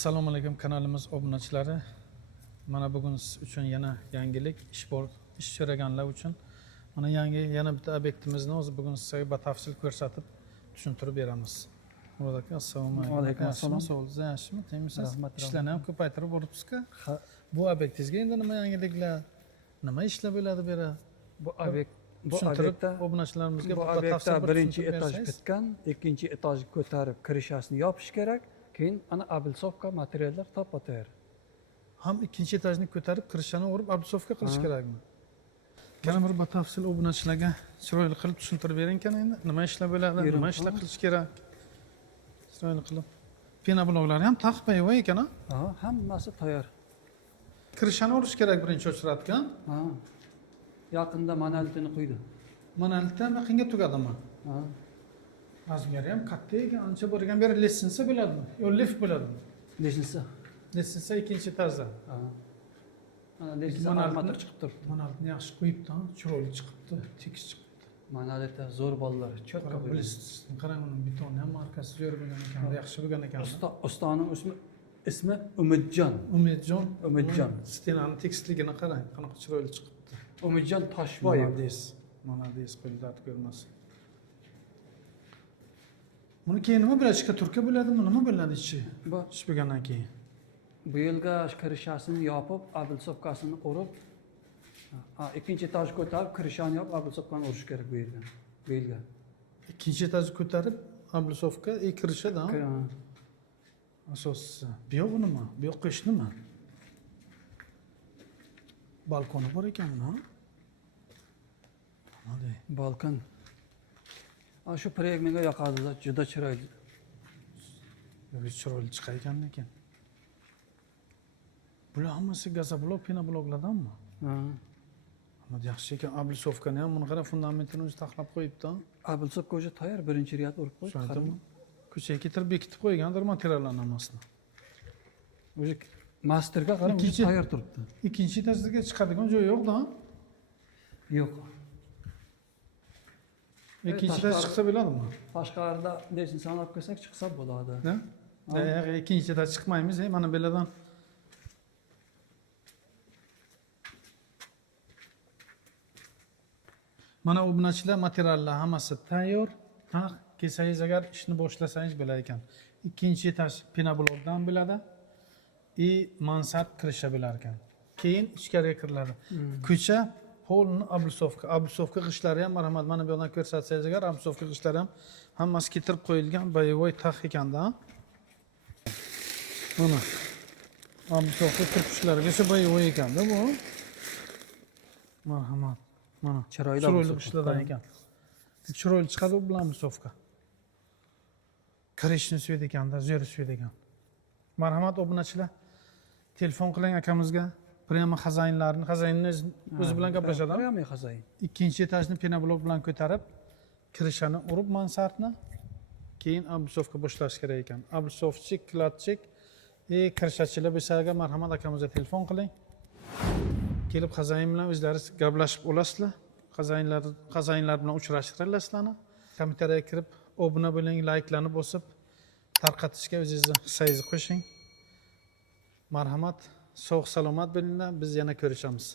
Assalomu alaykum kanalimiz obunachilari. Mana bugun siz uchun yana yangilik ish so'raganlar uchun mana yana bitta obyektimizni o'zi bugun sizga batafsil ko'rsatib tushuntirib beramiz. Murod aka, assalomu alaykum. Alaykum assalom. Sog'ligingiz yaxshimi? Temisiz? Rahmat. Ishlarni ham ko'paytirib o'ribsiz-ku. Bu obyektingizga endi nima yangiliklar, nima ishlar bo'ladi bu yerda? Bu Tushuntirib obunachilarimizga bu obyektda birinchi etaj bitgan, ikkinchi etajga ko'tarib kirishasini yopish kerak. Keyin ana abelsovka materiallar topatayar. Ham ikkinchi etajni ko'tarib kirishani o'rib abdusovka qilish kerakmi? Yana bir batafsil obunachilarga chiroyli qilib tushuntirib bering ekan endi. Nima ishlar bo'ladi, nima ishlar qilish kerak? Chiroyli qilib. Pena bloklari ham taqib ekan, Ha, hammasi tayyor. Kirishani o'rish kerak birinchi o'chiratga. Ha. Yaqinda monolitini qo'ydi. Monolitdan yaqinga tugadimi? Ha. Razmeri ham katta ekan, ancha bo'lgan beri lessinsa bo'ladimi? Yo, lift bo'ladimi? Nechinchi? Lessinsa ikkinchi etajda. Ha. Mana nechinchi armatur chiqib turibdi. Monolitni yaxshi qo'yibdi, chiroyli chiqibdi, tekis chiqibdi. Monolitda zo'r bolalar, cho'tka qo'ydi. Qarang, uni betoni ham markasi zo'r bo'lgan ekan, yaxshi bo'lgan ekan. Ustoning ismi Umidjon. Umidjon. Stenani tekisligini qarang, qanaqa chiroyli chiqibdi. Umidjon Toshboyev. Monades qo'ldat ko'rmasin. Buni keyin nima bo'ladi? Shkaturka bo'ladimi? Nima bo'ladi ichi? Bu ish bo'lgandan keyin. Bu yilga kirishasini yopib, abelsovkasini urib, ikkinchi etajga ko'tarib, kirishani yopib, abelsovkani urish kerak bu yerdan. Bu yilga. Ikkinchi etajga ko'tarib, abelsovka kirishadi, ha? Asosi. Bu yo'q nima? Bu yoqqa ish nima? Balkoni bor ekanmi, ha? Qanday? Balkon. Shu proyekt menga yoqadi, juda chiroyli. Chiroyli chiqar ekan lekin. Bular hammasi gazoblok, penobloklardanmi? Ha. Amma yaxshi ekan, abelsovkani ham buni qara, fundamentini o'zi taxlab qo'yibdi. Abelsovka o'zi tayyor, birinchi riyat urib qo'ydi. Ko'chaga keltirib bekitib qo'ygandir materiallarni hammasini. O'zi masterga qarang, tayyor turibdi. Ikkinchi etajga chiqadigan joy yo'q-da? Yo'q. Ikkinchi etaj chiqsa bo'ladimi? Tashqarida desini olib kelsak chiqsa bo'ladi. Ikkinchi etaj chiqmaymiz, mana bu yerdan. Mana obunachilar materiallar hammasi tayyor. Kelsangiz agar ishni boshlasangiz bo'lar ekan. Ikkinchi etaj penoblokdan bo'ladi. Mansard kirisha bo'lar ekan. Keyin ichkariga kiriladi. Ko'cha polni abelsovka g'ishlari ham marhamat mana bu yerdan ko'rsatsangiz agar abelsovka g'ishlari ham hammasi keltirib qo'yilgan, boyovoy tax ekanda. Mana abelsovka kirpishlarigacha boyovoy ekanda bu. Marhamat. Mana chiroyli g'ishlardan ekan. Chiroyli chiqadi bu bilan abelsovka. Kirishni suydi ekanda, zo'r suydi ekan. Marhamat obunachilar, telefon qiling akamizga. Prema xazaynni o'zi bilan gaplashadi. Prema xazayn. Ikkinchi etajni penoblok bilan ko'tarib, kirishani urib mansardni, keyin abelsovka boshlash kerak ekan. Abelsovchik, kladchik, kirishachilar bo'lsa agar marhamat akamizga telefon qiling. Kelib xazayn bilan o'zlaringiz gaplashib olasizlar. Xazaynlar bilan uchrashtiradilar sizlarni. Kommentariyga kirib, obuna bo'ling, layklarni bosib, tarqatishga o'zingizni hissangizni qo'shing. Marhamat, sog' salomat bo'linglar, biz yana ko'rishamiz.